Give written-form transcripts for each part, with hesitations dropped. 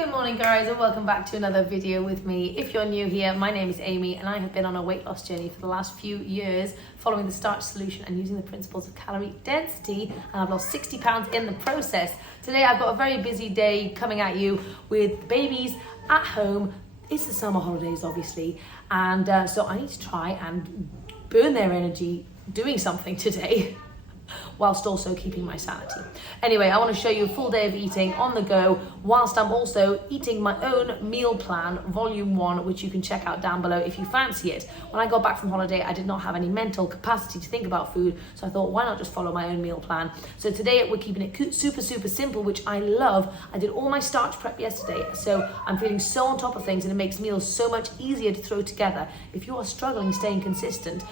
Good morning guys and welcome back to another video with me. If you're new here, my name is Amy and I have been on a weight loss journey for the last few years following the Starch Solution and using the principles of calorie density, and I've lost 60 pounds in the process. Today I've got a very busy day coming at you with babies at home. It's the summer holidays obviously, and so I need to try and burn their energy doing something today whilst also keeping my sanity. Anyway, I want to show you a full day of eating on the go, whilst I'm also eating my own meal plan, volume 1, which you can check out down below if you fancy it. When I got back from holiday, I did not have any mental capacity to think about food, so I thought, why not just follow my own meal plan? So today we're keeping it super simple, which I love. I did all my starch prep yesterday, so I'm feeling so on top of things, and it makes meals so much easier to throw together. If you are struggling staying consistent,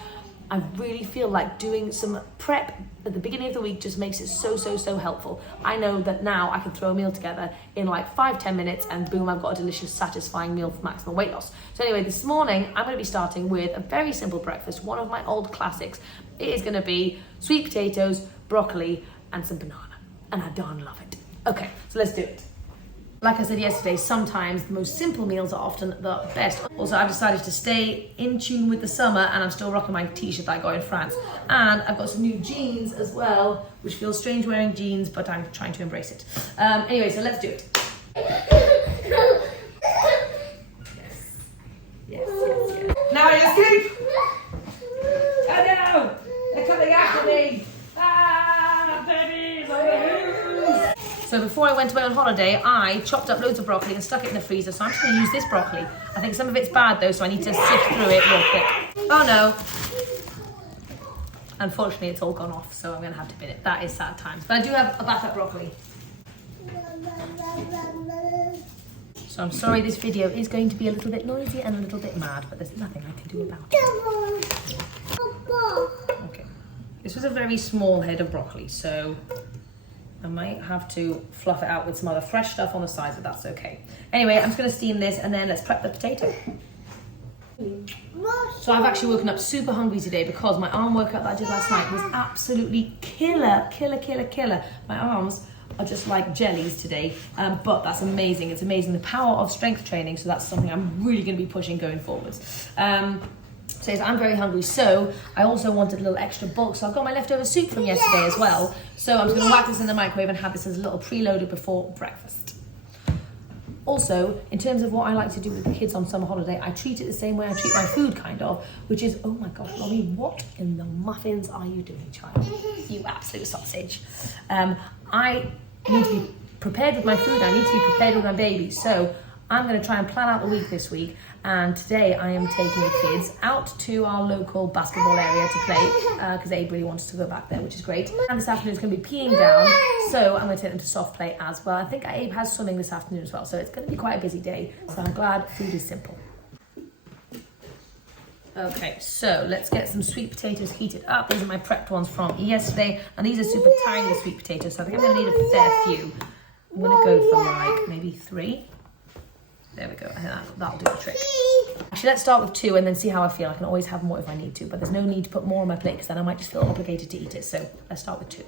I really feel like doing some prep at the beginning of the week just makes it so helpful. I know that now I can throw a meal together in like 5-10 minutes and boom, I've got a delicious, satisfying meal for maximum weight loss. So anyway, this morning I'm going to be starting with a very simple breakfast, one of my old classics. It is going to be sweet potatoes, broccoli and some banana, and I darn love it. Okay, so let's do it. Like I said yesterday, sometimes the most simple meals are often the best. Also, I've decided to stay in tune with the summer and I'm still rocking my t-shirt that I got in France. And I've got some new jeans as well, which feels strange wearing jeans, but I'm trying to embrace it. Anyway, so let's do it. Yes. Now you escape! Oh no! They're coming after me! Ah, babies! So before I went away on holiday, I chopped up loads of broccoli and stuck it in the freezer. So I'm just going to use this broccoli. I think some of it's bad though, so I need to sift through it real quick. Oh no. Unfortunately, it's all gone off, so I'm going to have to bin it. That is sad times. But I do have a backup broccoli. So I'm sorry this video is going to be a little bit noisy and a little bit mad, but there's nothing I can do about it. Okay. This was a very small head of broccoli, so I might have to fluff it out with some other fresh stuff on the sides, but that's okay. Anyway, I'm just going to steam this and then let's prep the potato. So I've actually woken up super hungry today because my arm workout that I did last night was absolutely killer. My arms are just like jellies today, but that's amazing. It's amazing the power of strength training, so that's something I'm really going to be pushing going forwards. Says I'm very hungry, so I also wanted a little extra bulk, so I've got my leftover soup from yesterday as well. So I'm just going to whack this in the microwave and have this as a little preloader before breakfast. Also, in terms of what I like to do with the kids on summer holiday, I treat it the same way I treat my food, kind of, which is, oh my gosh, Lolly, what in the muffins are you doing, child? You absolute sausage. I need to be prepared with my food. I need to be prepared with my baby. So I'm going to try and plan out the week this week, and today I am taking the kids out to our local basketball area to play because Abe really wants to go back there, which is great. And this afternoon is going to be peeing down, so I'm going to take them to soft play as well. I think Abe has swimming this afternoon as well, so it's going to be quite a busy day. So I'm glad food is simple. Okay, so let's get some sweet potatoes heated up. These are my prepped ones from yesterday, and these are super tiny sweet potatoes, so I think I'm going to need a fair few. I'm going to go for like maybe 3. There we go, I think that'll do the trick. Actually, let's start with 2 and then see how I feel. I can always have more if I need to, but there's no need to put more on my plate because then I might just feel obligated to eat it. So let's start with 2.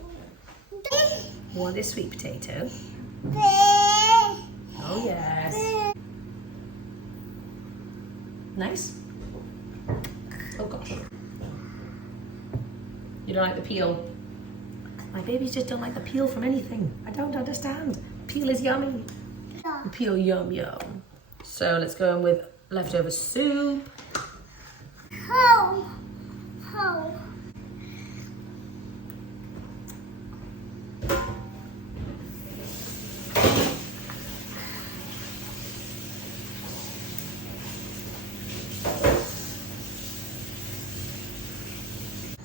More of this sweet potato. Oh yes. Nice. Oh gosh. You don't like the peel? My babies just don't like the peel from anything. I don't understand. Peel is yummy. The peel yum. So let's go in with leftover soup.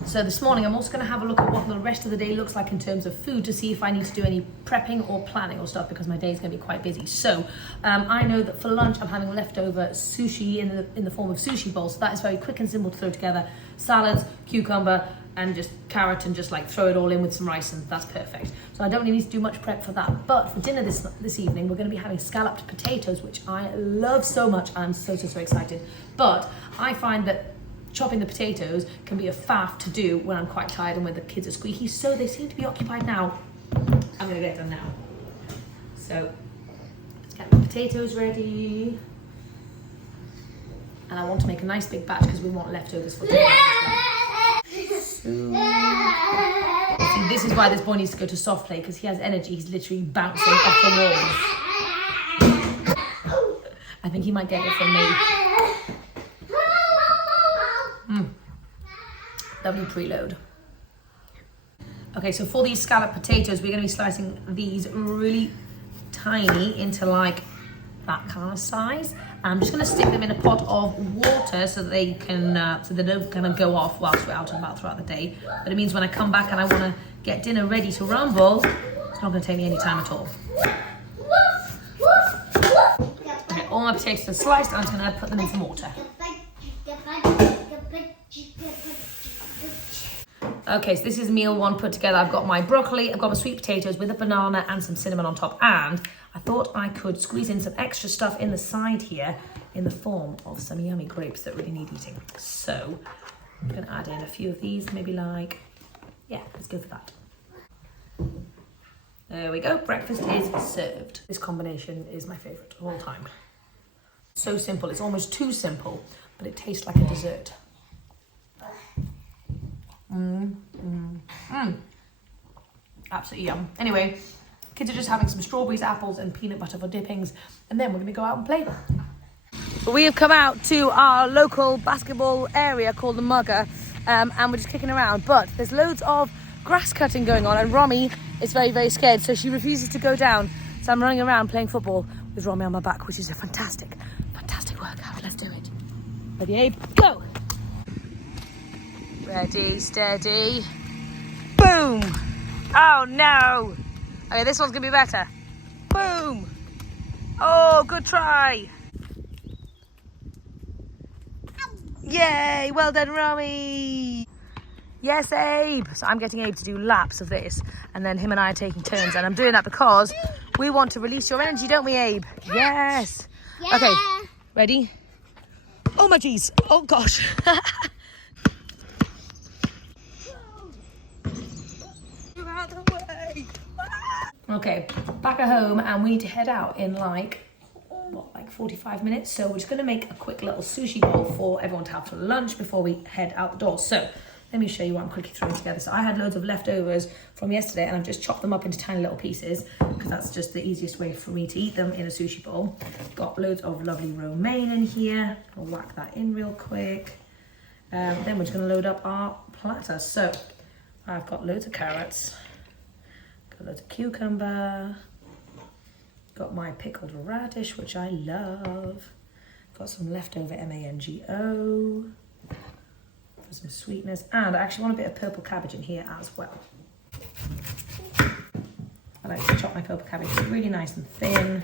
So this morning I'm also going to have a look at what the rest of the day looks like in terms of food to see if I need to do any prepping or planning or stuff, because my day is going to be quite busy. So I know that for lunch I'm having leftover sushi in the form of sushi bowls, so that is very quick and simple to throw together. Salads, cucumber and just carrot, and just like throw it all in with some rice, and that's perfect. So I don't really need to do much prep for that. But for dinner this evening we're going to be having scalloped potatoes, which I love so much. I'm so excited. But I find that chopping the potatoes can be a faff to do when I'm quite tired and when the kids are squeaky, so they seem to be occupied now. I'm going to get it done now. So let's get the potatoes potatoes ready. And I want to make a nice big batch because we want leftovers for tomorrow. So, see, this is why this boy needs to go to soft play, because he has energy. He's literally bouncing off the walls. I think he might get it from me. Lovely preload. Okay, so for these scalloped potatoes, we're going to be slicing these really tiny into like that kind of size. I'm just going to stick them in a pot of water so that they can, so they don't kind of go off whilst we're out and about throughout the day. But it means when I come back and I want to get dinner ready to rumble, it's not going to take me any time at all. Okay, all my potatoes are sliced. I'm just going to put them in some water. Okay, so this is meal one put together. I've got my broccoli, I've got my sweet potatoes with a banana and some cinnamon on top, and I thought I could squeeze in some extra stuff in the side here in the form of some yummy grapes that really need eating. So I'm gonna add in a few of these, maybe like, yeah, let's go for that. There we go, breakfast is served. This combination is my favorite of all time. So simple, it's almost too simple, but it tastes like a dessert. Absolutely yum. Anyway, kids are just having some strawberries, apples and peanut butter for dippings, and then we're going to go out and play. We have come out to our local basketball area called the Mugger, and we're just kicking around, but there's loads of grass cutting going on, and Romy is very, very scared, so she refuses to go down. So I'm running around playing football with Romy on my back, which is a fantastic workout. Let's do it. Ready, Abe? Go! Ready, steady, boom! Oh no! Okay, this one's gonna be better. Boom! Oh, good try! Yay! Well done, Romy! Yes, Abe! So I'm getting Abe to do laps of this, and then him and I are taking turns, and I'm doing that because we want to release your energy, don't we, Abe? Yes! Yeah. Okay, ready? Oh my geez! Oh gosh! Okay, back at home, and we need to head out in like 45 minutes. So we're just going to make a quick little sushi bowl for everyone to have for lunch before we head out the door. So let me show you what I'm quickly throwing together. So I had loads of leftovers from yesterday, and I've just chopped them up into tiny little pieces because that's just the easiest way for me to eat them in a sushi bowl. Got loads of lovely romaine in here. I'll whack that in real quick. Then we're just going to load up our platter. So I've got loads of carrots. Got loads of cucumber, got my pickled radish, which I love, got some leftover mango for some sweetness, and I actually want a bit of purple cabbage in here as well. I like to chop my purple cabbage really nice and thin,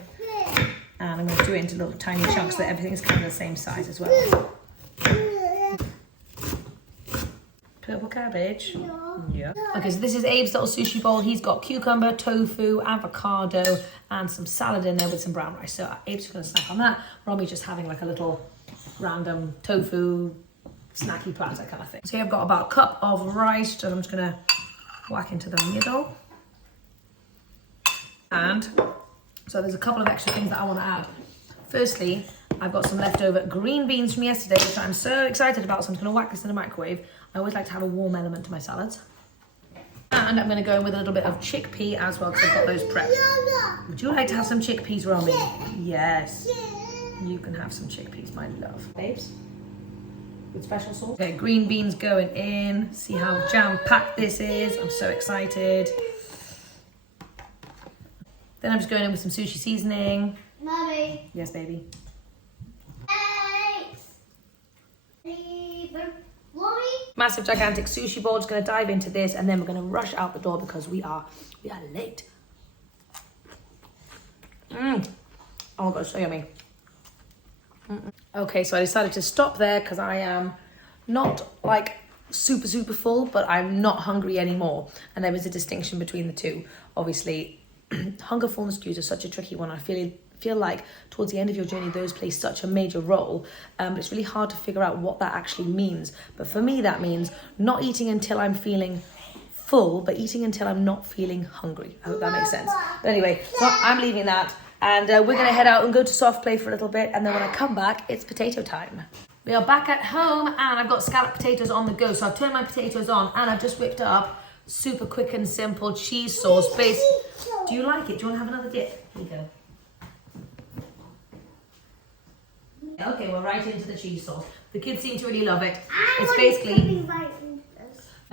and I'm going to do it into little tiny chunks so that everything's kind of the same size as well. Purple cabbage. Yeah. Okay, so this is Abe's little sushi bowl. He's got cucumber, tofu, avocado, and some salad in there with some brown rice. So Abe's just going to snack on that. Romy's just having like a little random tofu snacky platter kind of thing. So here I've got about a cup of rice that I'm just going to whack into the middle. And so there's a couple of extra things that I want to add. Firstly, I've got some leftover green beans from yesterday, which I'm so excited about, so I'm just going to whack this in the microwave. I always like to have a warm element to my salads. And I'm going to go in with a little bit of chickpea as well, because I've got those prepped. Would you like to have some chickpeas, Romy? Yes. You can have some chickpeas, my love. Babes? With special sauce. Okay, green beans going in. See how jam-packed this is. I'm so excited. Then I'm just going in with some sushi seasoning. Mommy. Yes, baby. Massive gigantic sushi bowl. Just going to dive into this, and then we're going to rush out the door because we are late. Oh my god, so yummy. Okay, so I decided to stop there because I am not like super full, but I'm not hungry anymore, and there is a distinction between the two. Obviously, hunger fullness cues are such a tricky one. I feel like towards the end of your journey those play such a major role, but it's really hard to figure out what that actually means. But for me that means not eating until I'm feeling full, but eating until I'm not feeling hungry. I hope that makes sense. But anyway, so I'm leaving that, And we're going to head out and go to soft play for a little bit. And then when I come back, it's potato time. We are back at home and I've got scalloped potatoes on the go. So I've turned my potatoes on and I've just whipped up super quick and simple cheese sauce base. Do you like it? Do you want to have another dip? Here you go. Okay, we're right into the cheese sauce. The kids seem to really love it. It's basically...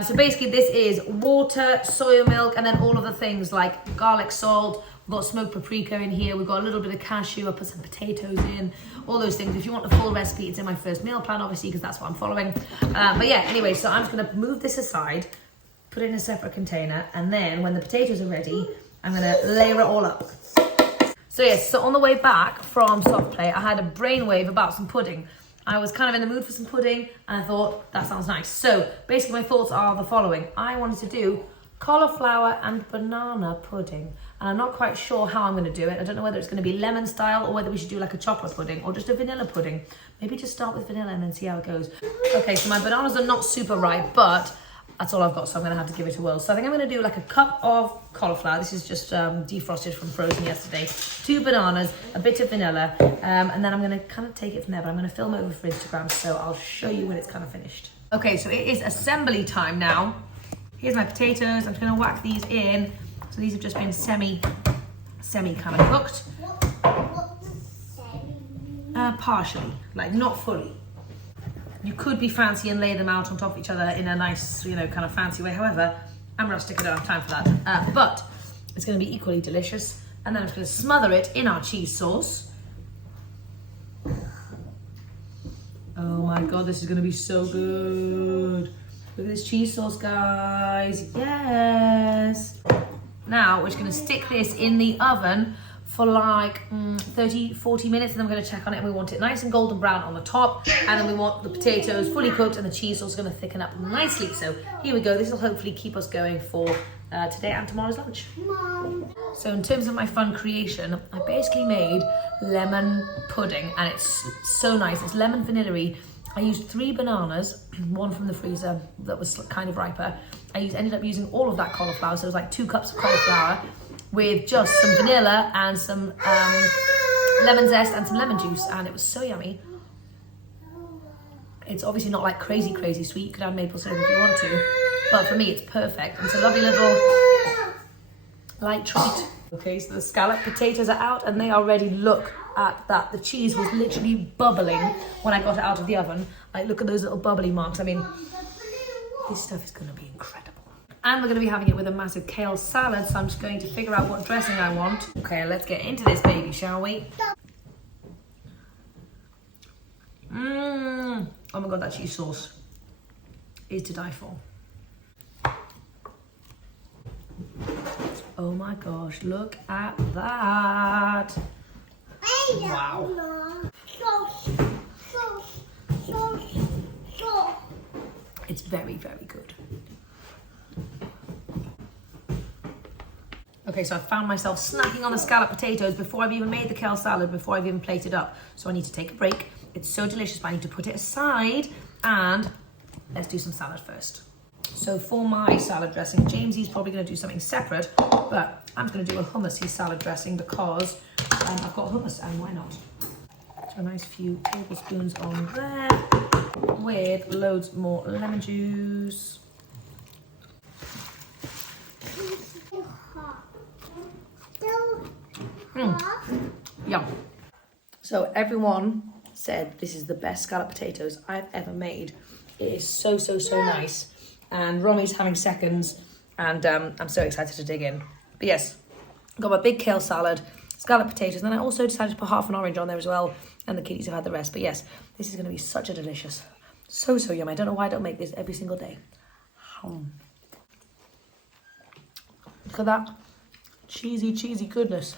So basically this is water, soy milk, and then all of the things like garlic salt. We've got smoked paprika in here. We've got a little bit of cashew. I put some potatoes in. All those things. If you want the full recipe, it's in my first meal plan, obviously, because that's what I'm following. But yeah, anyway, so I'm just going to move this aside, put it in a separate container, and then when the potatoes are ready, I'm going to layer it all up. So yes, so on the way back from soft play, I had a brainwave about some pudding. I was kind of in the mood for some pudding and I thought that sounds nice. So basically my thoughts are the following. I wanted to do cauliflower and banana pudding. And I'm not quite sure how I'm going to do it. I don't know whether it's going to be lemon style or whether we should do like a chocolate pudding or just a vanilla pudding. Maybe just start with vanilla and then see how it goes. Okay, so my bananas are not super ripe, but that's all I've got, so I'm going to have to give it a whirl. So I think I'm going to do like a cup of cauliflower. This is just defrosted from frozen yesterday. 2 bananas, a bit of vanilla, and then I'm going to kind of take it from there, but I'm going to film over for Instagram, so I'll show you when it's kind of finished. Okay, so it is assembly time now. Here's my potatoes. I'm just going to whack these in. So these have just been semi kind of cooked. Partially, like not fully. You could be fancy and lay them out on top of each other in a nice, you know, kind of fancy way. However, I'm rustic, I don't have time for that. But it's going to be equally delicious. And then I'm just going to smother it in our cheese sauce. Oh my God, this is going to be so good. Look at this cheese sauce, guys. Yes. Now, we're just going to stick this in the oven for like 30, 40 minutes, and then we're going to check on it, and we want it nice and golden brown on the top, and then we want the potatoes fully cooked, and the cheese sauce is going to thicken up nicely. So here we go. This will hopefully keep us going for today and tomorrow's lunch. Mom. So in terms of my fun creation, I basically made lemon pudding, and it's so nice. It's lemon vanilla-y. I used 3 bananas, one from the freezer that was kind of riper. I ended up using all of that cauliflower, so it was like 2 cups of cauliflower, with just some vanilla and some lemon zest and some lemon juice, and it was so yummy. It's obviously not like crazy sweet. You could add maple syrup if you want to, but for me it's perfect. It's a lovely little light treat. Okay, so the scalloped potatoes are out and they are ready. Look at that. The cheese was literally bubbling when I got it out of the oven. Like, look at those little bubbly marks. I mean, this stuff is going to be incredible. And we're going to be having it with a massive kale salad, so I'm just going to figure out what dressing I want. Okay, let's get into this baby, shall we? Oh my God, that cheese sauce is to die for. Oh my gosh, look at that. Wow. It's very good. Okay, so I found myself snacking on the scalloped potatoes before I've even made the kale salad, before I've even plated up. So I need to take a break. It's so delicious, but I need to put it aside, and let's do some salad first. So for my salad dressing, Jamesy's probably going to do something separate, but I'm going to do a hummus salad dressing because I've got hummus, and why not? So a nice few tablespoons on there with loads more lemon juice. Yum. So everyone said this is the best scalloped potatoes I've ever made. It is so nice. And Romy's having seconds, and I'm so excited to dig in. But yes, got my big kale salad, scalloped potatoes, and then I also decided to put half an orange on there as well, and the kiddies have had the rest. But yes, this is going to be such a delicious, so yummy. I don't know why I don't make this every single day. Look at that cheesy goodness.